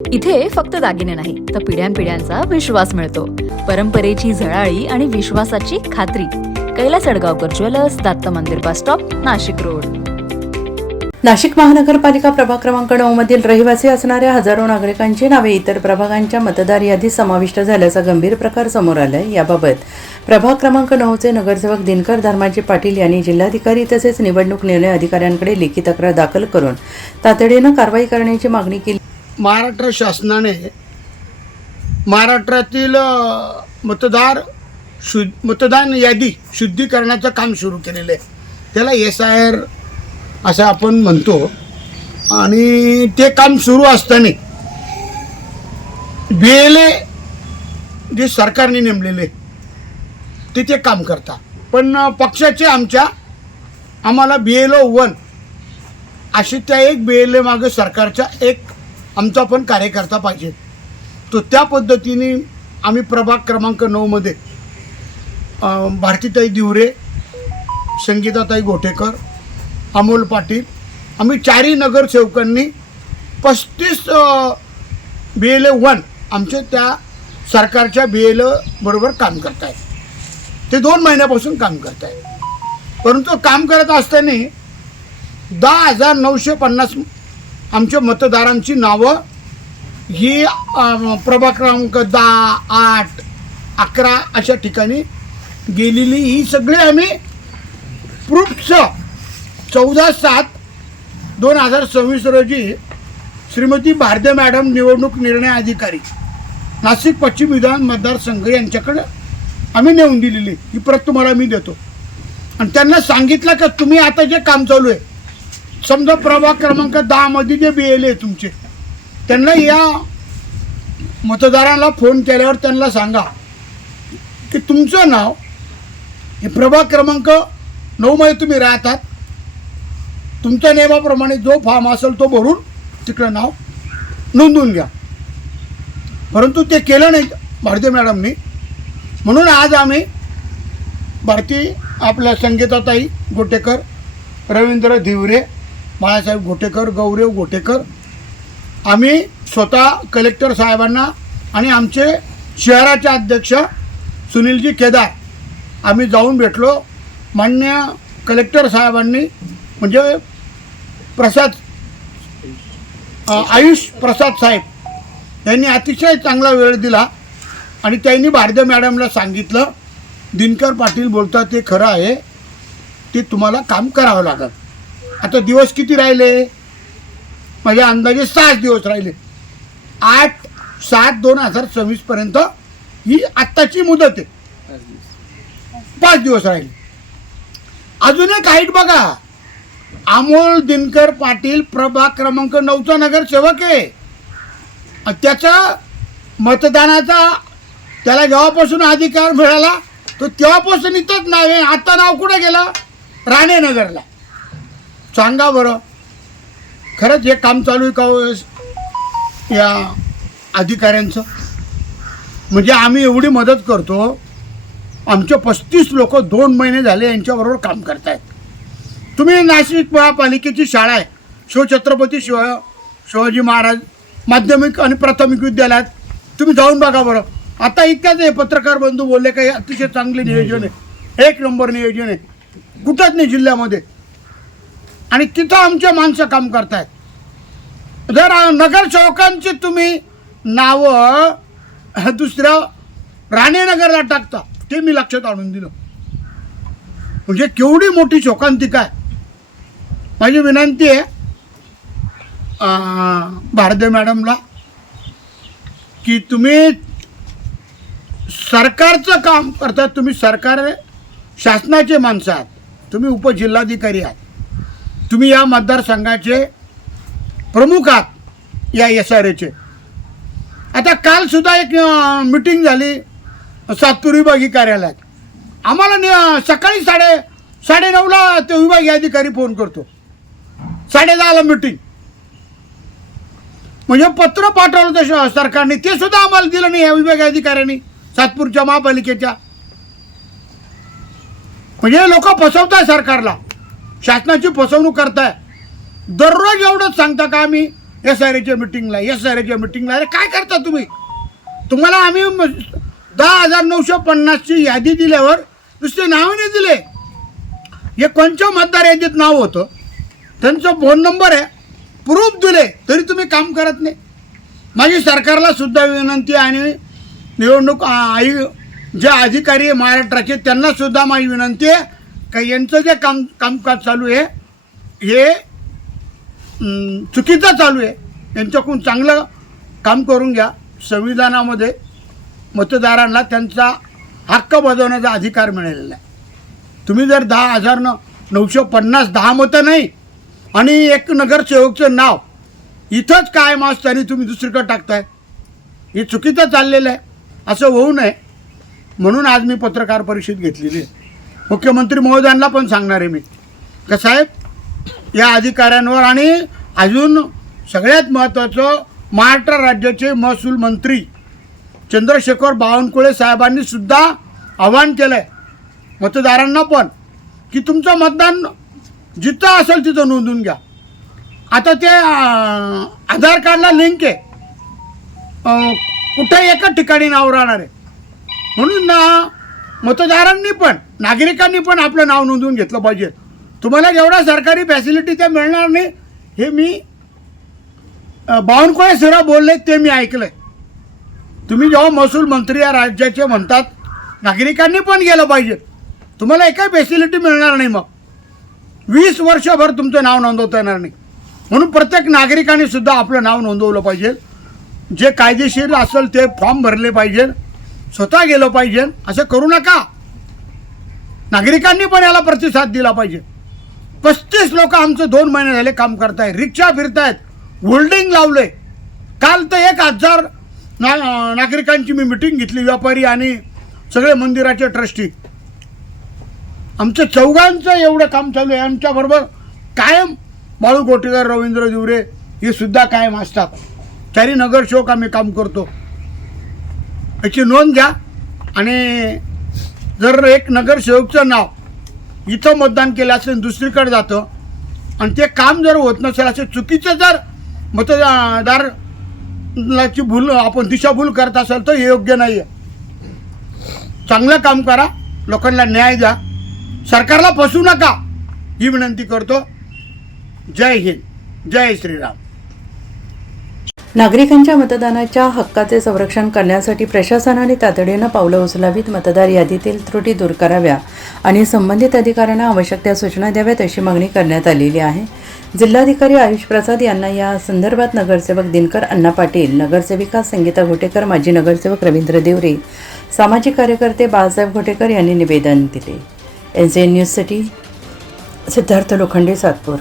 इथे फक्त दागिने नाही तर पिढ्यानपिढ्यांचा विश्वास मिळतो. परंपरेची झळाळी आणि विश्वासाची खात्री. कैलास अडगावकर ज्वेलर्स, दत्त मंदिर bus stop, Nashik road. Nashik महानगरपालिका प्रभाग क्रमांक 9 मधील रहिवासी असणाऱ्या हजारो नागरिकांची नावे इतर प्रभागांच्या मतदार यादीत समाविष्ट झाल्याचा गंभीर प्रकार समोर आलाय. याबाबत प्रभाग क्रमांक 9चे नगरसेवक दिनकर धर्माजी पाटील यांनी जिल्हाधिकारी तसेच निवडणूक निर्णय अधिकाऱ्यांकडे लेखी तक्रार दाखल करून तातडीनं कारवाई करण्याची मागणी केली. महाराष्ट्र शासनाने महाराष्ट्रातील मतदान यादी शुद्धीकरणाचं काम सुरू केलेलं आहे. त्याला SIR असं आपण म्हणतो. आणि ते काम सुरू असताना BLA जे सरकारने नेमलेले ते काम करतात. पण पक्षाचे आम्हाला BLO 1 अशी त्या एक BLA मागे सरकारचा एक आमचा पण कार्यकर्ता पाहिजे. तो त्या पद्धतीने आम्ही प्रभाग क्रमांक 9 मध्ये भारतीताई दिवरे, संगीताताई गोटेकर, अमोल पाटील आम्ही चारही नगरसेवकांनी 35 BLA 1 आमच्या त्या सरकारच्या BLA बरोबर काम करत आहेत. ते 2 महिन्यापासून काम करत आहेत. परंतु काम करत असताना 10,950 आमच्या मतदारांची नावं ही प्रभाग क्रमांक 10, 8, 11 अशा ठिकाणी गेलेली. ही सगळी आम्ही प्रूफचं 14/7/2026 रोजी श्रीमती भारदे मॅडम निवडणूक निर्णय अधिकारी नाशिक पश्चिम विधान मतदारसंघ यांच्याकडे आम्ही नेऊन दिलेली. ही प्रत तुम्हाला मी देतो. आणि त्यांना सांगितलं की तुम्ही आता जे काम चालू आहे, समजा प्रभाग क्रमांक 10 मध्ये जे BLA तुमचे, त्यांना या मतदारांना फोन केल्यावर त्यांना सांगा की तुमचं नाव हे प्रभाग क्रमांक 9 मध्ये तुम्ही राहतात, तुमच्या नियमाप्रमाणे जो फॉर्म असेल तो भरून तिकडं नाव नोंदवून घ्या. परंतु ते केलं नाही भारती मॅडमनी. म्हणून आज आम्ही आपल्या संगीताताई गोटेकर, रवींद्र धिवरे, बाळासाहेब गोटेकर, गौरव गोटेकर आम्ही स्वतः कलेक्टर साहेबांना आणि आमचे शहराचे अध्यक्ष सुनीलजी केदार आम्ही जाऊन भेटलो. माननीय कलेक्टर साहेबांनी म्हणजे आयुष प्रसाद साहेब यांनी अतिशय चांगला वेळ दिला. आणि त्यांनी भारदे मॅडमला सांगितलं, दिनकर पाटील बोलतात ते खरं आहे, ते तुम्हाला काम करावं लागेल. आता दिवस किती राहिले? माझ्या अंदाजे 6 दिवस राहिले. 8/7/2026 पर्यंत ही आत्ताची मुदत आहे. 5 दिवस राहिले. अजून एक हाईट बघा, अमोल दिनकर पाटील प्रभाग क्रमांक 9चा नगरसेवक आहे. त्याचा मतदानाचा त्याला जेव्हापासून अधिकार मिळाला तो तेव्हापासून इथंच नाव आहे. आता नाव कुठे गेलं? राणेनगरला. सांगा बरं, खरंच हे काम चालू आहे का या अधिकाऱ्यांचं? म्हणजे आम्ही एवढी मदत करतो, आमचे 35 लोक 2 महिने झाले यांच्याबरोबर काम करतायत. तुम्ही नाशिक महापालिकेची शाळा आहे, शिवछत्रपती शिवाजी महाराज माध्यमिक आणि प्राथमिक विद्यालयात तुम्ही जाऊन बघा बरं. आता इतक्याच हे पत्रकार बंधू बोलले काही अतिशय चांगले नियोजन आहे, 1 नंबर नियोजन आहे, कुठंच नाही जिल्ह्यामध्ये. आणि तिथं आमचे माणसं काम करतायत. जर नगरसेवकांची तुम्ही नावं दुसऱ्या राणेनगरला टाकता, ते मी लक्षात आणून दिलं. म्हणजे केवढी मोठी शोकांतिका आहे. माझी विनंती आहे भारदे मॅडमला की तुम्ही सरकारचं काम करतात. तुम्ही सरकार शासनाचे माणसं आहात, तुम्ही उपजिल्हाधिकारी आहात, तुम्ही या मतदारसंघाचे प्रमुख आहात या SRAचे. आता काल सुद्धा एक मीटिंग झाली सातपूर विभागीय कार्यालयात. आम्हाला सकाळी 9:30ला ते विभागीय अधिकारी फोन करतो, 10:30ला मीटिंग. म्हणजे पत्र पाठवलं तसं सरकारने, ते सुद्धा आम्हाला दिलं नाही या विभागीय अधिकाऱ्यांनी सातपूरच्या महापालिकेच्या. म्हणजे लोक फसवताय सरकारला, शासनाची फसवणूक करताय. दररोज एवढंच सांगता का आम्ही SRAच्या मिटिंगला, SRAच्या मिटिंगला. अरे काय करता तुम्ही? तुम्हाला आम्ही 10,950ची यादी दिल्यावर नुसते नाव नाही दिले. हे कोणत्या मतदार यादीत नाव होतं, त्यांचा फोन नंबर आहे, प्रूफ दिले, तरी तुम्ही काम करत नाही. माझी सरकारला सुद्धा विनंती आणि निवडणूक जे अधिकारी आहे महाराष्ट्राचे त्यांना सुद्धा माझी विनंती आहे का यांचं जे कामकाज चालू आहे हे चुकीचं चालू आहे. यांच्याकडून चांगलं काम करून घ्या. संविधानामध्ये मतदारांना त्यांचा हक्क बजावण्याचा अधिकार मिळालेला आहे. तुम्ही जर 10,950 10 मतं नाही आणि एक नगरसेवकचं नाव इथंच कायम असताना तुम्ही दुसरीकडे टाकताय, हे चुकीचं चाललेलं आहे. असं होऊ नये म्हणून आज मी पत्रकार परिषद घेतलेली आहे. मुख्यमंत्री महोदयांना पण सांगणार आहे मी का साहेब या अधिकाऱ्यांवर, आणि अजून सगळ्यात महत्त्वाचं महाराष्ट्र राज्याचे महसूल मंत्री चंद्रशेखर बावनकुळे साहेबांनी सुद्धा आवाहन केलं आहे मतदारांना पण की तुमचं मतदान जिथं असेल तिथं नोंदवून घ्या. आता ते आधार कार्डला लिंक आहे, कुठे एका ठिकाणी नाव राहणार आहे. म्हणून मतदारांनी पण नागरिकांनी पण आपलं नाव नोंदवून घेतलं पाहिजे. तुम्हाला जेवढ्या सरकारी फॅसिलिटी त्या मिळणार नाही हे मी बावनकुळे सर बोलले ते मी ऐकलं आहे. तुम्ही जेव्हा महसूल मंत्री या राज्याचे म्हणतात नागरिकांनी पण गेलं पाहिजे. तुम्हाला एकही फॅसिलिटी मिळणार नाही, मग 20 वर्षभर तुमचं नाव नोंदवता येणार नाही. म्हणून प्रत्येक नागरिकांनी सुद्धा आपलं नाव नोंदवलं पाहिजे. जे कायदेशीर असेल ते फॉर्म भरले पाहिजे, स्वतः गेलं पाहिजे. असं करू नका. नागरिकांनी पण याला प्रतिसाद दिला पाहिजे. 35 लोक आमचं 2 महिने झाले काम करतायत, रिक्षा फिरतायत, होल्डिंग लावले. काल तर 1,000 नागरिकांची मी मिटिंग घेतली, व्यापारी आणि सगळे मंदिराचे ट्रस्टी. आमचं चौघांचं एवढं काम चालू आहे. आमच्याबरोबर कायम बाळू गोटेकर, रवींद्र दिवरे हे सुद्धा कायम असतात. 4 नगरसेवक आम्ही काम करतो. याची नोंद घ्या. आणि जर एक नगरसेवकचं नाव इथं मतदान केलं असेल दुसरीकडे जातं आणि ते काम जर होत नसेल, असे चुकीचं जर मतदाराची भूल आपण दिशाभूल करत असेल तर हे योग्य नाही आहे. चांगलं काम करा, लोकांना न्याय द्या, सरकारला फसवू नका ही विनंती करतो. जय हिंद, जय श्रीराम. नागरिकांच्या मतदानाच्या हक्काचे संरक्षण करण्यासाठी प्रशासनाने तातडीनं पावलं उचलावीत, मतदार यादीतील त्रुटी दूर कराव्या आणि संबंधित अधिकाऱ्यांना आवश्यक त्या सूचना द्याव्यात अशी मागणी करण्यात आलेली आहे. जिल्हाधिकारी आयुष प्रसाद यांना या संदर्भात नगरसेवक दिनकर अण्णा पाटील, नगरसेविका संगीता घोटेकर, माजी नगरसेवक रवींद्र देवरे, सामाजिक कार्यकर्ते बाळासाहेब घोटेकर यांनी निवेदन दिले. NCN न्यूजसाठी सिद्धार्थ लोखंडे, सातपूर.